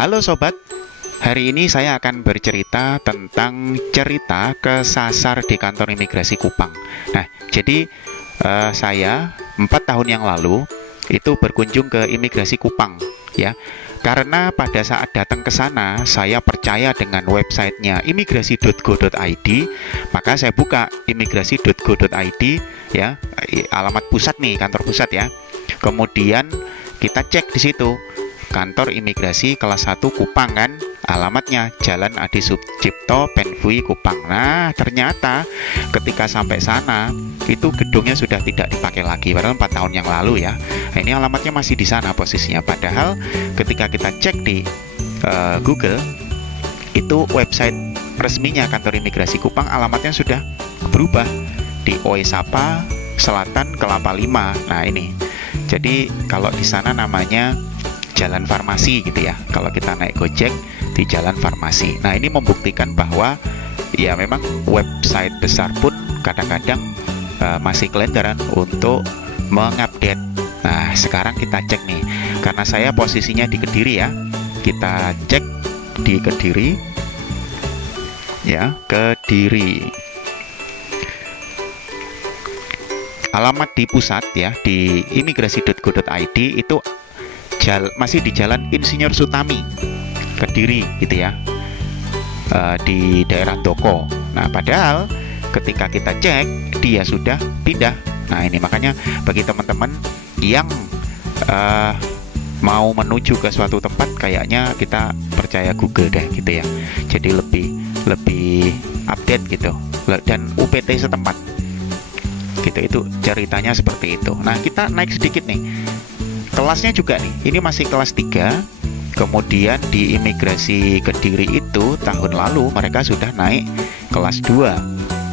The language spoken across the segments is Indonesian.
Halo sobat, hari ini saya akan bercerita tentang cerita kesasar di kantor imigrasi Kupang. Nah, jadi saya 4 tahun yang lalu itu berkunjung ke imigrasi Kupang, ya. Karena pada saat datang ke sana, saya percaya dengan websitenya imigrasi.go.id, maka saya buka imigrasi.go.id, ya, alamat pusat nih, kantor pusat ya. Kemudian kita cek di situ. Kantor imigrasi kelas 1 Kupang kan, alamatnya Jalan Adi Sucipto, Penfui, Kupang. Nah, ternyata ketika sampai sana itu gedungnya sudah tidak dipakai lagi, padahal 4 tahun yang lalu ya. Nah, ini alamatnya masih di sana posisinya, padahal ketika kita cek di Google, itu website resminya kantor imigrasi Kupang alamatnya sudah berubah di Oesapa Selatan Kelapa 5. Nah, ini. Jadi kalau di sana namanya Jalan Farmasi gitu ya. Kalau kita naik Gojek di Jalan Farmasi. Nah, ini membuktikan bahwa ya memang website besar pun kadang-kadang masih kelendaran untuk mengupdate. Nah, sekarang kita cek nih. Karena saya posisinya di Kediri ya. Kita cek di Kediri. Ya, Kediri. Alamat di pusat ya, di imigrasi.go.id itu masih di Jalan Insinyur Sutami, Kediri gitu ya, di daerah Toko. Nah, padahal ketika kita cek dia sudah pindah. Nah, ini makanya bagi teman-teman yang mau menuju ke suatu tempat, kayaknya kita percaya Google deh gitu ya. Jadi lebih update gitu, dan UPT setempat gitu. Itu ceritanya seperti itu. Nah, kita naik sedikit nih. Kelasnya juga nih, ini masih kelas 3. Kemudian di imigrasi Kediri itu tahun lalu mereka sudah naik kelas 2.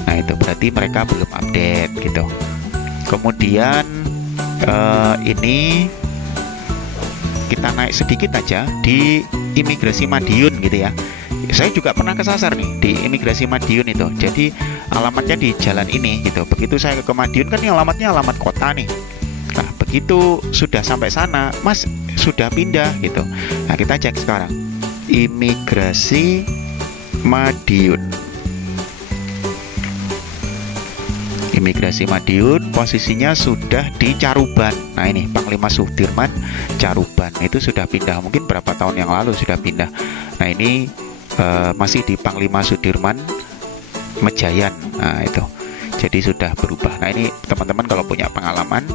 Nah, itu berarti mereka belum update gitu. Kemudian ini kita naik sedikit aja di imigrasi Madiun gitu ya. Saya juga pernah kesasar nih di imigrasi Madiun itu. Jadi alamatnya di jalan ini gitu. Begitu saya ke Madiun kan ini alamatnya alamat kota nih. Nah, begitu sudah sampai sana, Mas sudah pindah gitu. Nah, kita cek sekarang. Imigrasi Madiun. Imigrasi Madiun posisinya sudah di Caruban. Nah, ini Panglima Sudirman, Caruban. Itu sudah pindah. Mungkin berapa tahun yang lalu sudah pindah. Nah, ini masih di Panglima Sudirman, Mejayan. Nah, itu. Jadi sudah berubah. Nah, ini teman-teman kalau punya pengalaman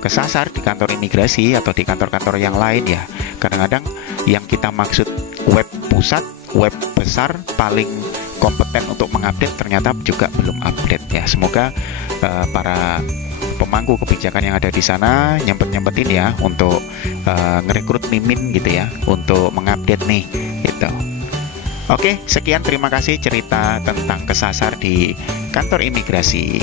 kesasar di kantor imigrasi atau di kantor-kantor yang lain ya, kadang-kadang yang kita maksud web pusat, web besar paling kompeten untuk mengupdate ternyata juga belum update ya. Semoga para pemangku kebijakan yang ada di sana nyempet-nyempetin ya untuk ngerekrut mimin gitu ya, untuk mengupdate nih gitu. Oke, sekian, terima kasih cerita tentang kesasar di kantor imigrasi.